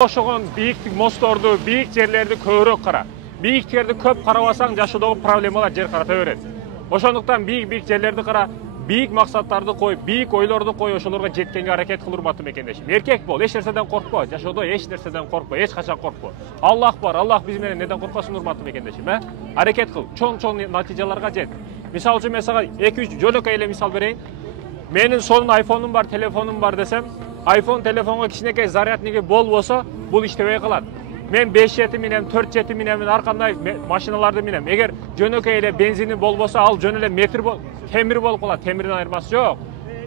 Ошогон бийик мостторду, бийик жерлерди көбүрөөк кара. Бийиктерди көп карабасаң, жашоодогу проблемалар жер карата берет. Ошондуктан бийик жерлерди кара, бийик максаттарды кой, бийик ойлорду кой, ошолорго жеткенге аракет кыл, урматтуу мекендешим. Эркек бол, эч нерседен коркпо, жашоодо эч нерседен коркпо, эч качан коркпо. Аллах бар, Аллах биз менен неден коркпасын, урматтуу мекендешим, Аракет кыл, чоң натыйжаларга жет. Мисалы үчүн мен сага 2-3 жөнөкөй эле мисал берейин. Менин сонун айфонум бар, телефонум бар десем, iPhone telefonga кичинекей зарядниги болбосо, бул иштебей калат. Мен 5 жети минем, 4 жети минем, ар кандай машиналарды минем. Эгер жөнөкөй эле бензини болбосо, ал жөн эле темир болуп калат. Темирдин айырмасы жок.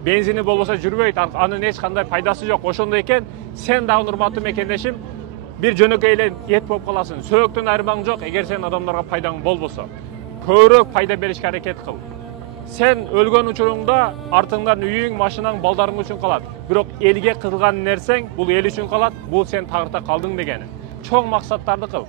Бензини болбосо жүрбөйт, анын эч кандай пайдасы жок. Ошондой экен, сен дагы урматтуу мекендешим, бир жөнөкөй эле эт болуп каласың. Сөөктөн айырмаң жок, эгер сен адамдарга пайдаң болбосо. Көбүрөөк пайда беришке аракет кыл. Sen өлгөн учуруңда артыңдан үйүң, машинаң, балдарың үчүн калат. Бирок элге кылган нерсең, бул эл үчүн калат, бул сен тагырта калдың дегени. Чоң максаттарды кыл.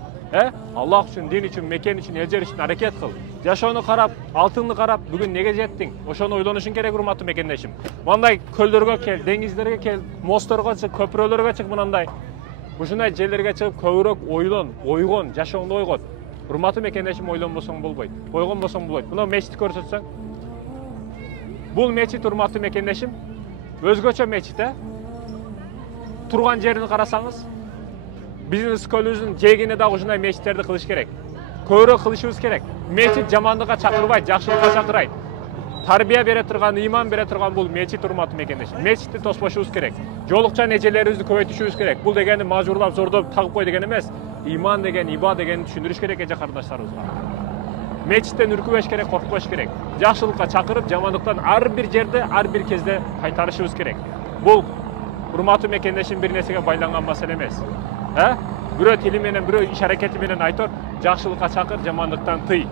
Аллах үчүн, дин үчүн, мекен үчүн, эл жер үчүн аракет кыл. Жашоону карап, алтынды карап, бүгүн неге жеттиң? Ошону ойлонушуң керек, урматтуу мекендешим. Мындай көлдөргө кел, деңиздерге кел, мостторго чык, көпүрөлөргө чык, мындай. Ушундай жерлерге чыгып көбүрөөк ойгон, жашооңду ойгот. Урматтуу мекендешим, ойлонбосоң болбойт. Ойгон болсоң болбойт. Мына мечитти көрсөтсөң, бул мечит, урматтуу мекендешим, өзгөчө мечит, Турган жерин карасаңыз, биздин Ысыкөлүбүздүн жээгине дагы ушундай мечиттерди кылыш керек. Көбүрөөк кылышыбыз керек. Мечит жамандыкка чакырбайт, жакшылыкка чакырайт. Тарбия бере турган, ыйман бере турган бул мечит, урматтуу мекендешим. Мечитти тоспошубуз керек. Жолукчан эжелерибизди көбөйтүшүбүз керек. Бул дегени мажбурлап, зордоп тагып кой деген эмес. Ыйман деген, иба дегенди түшүндүрүш керек эже карындаштарыбызга. Мечиттен үркүбөш керек, коркпош керек. Жакшылыкка чакырып, жамандыктан ар бир жерде, ар бир кезде кайтарышыбыз керек. Бул урматтуу мекендешим бир нерсеге байланган маселе эмес. Бирөө тили менен, бирөө иш аракети менен айтор, жакшылыкка чакыр, жамандыктан тый.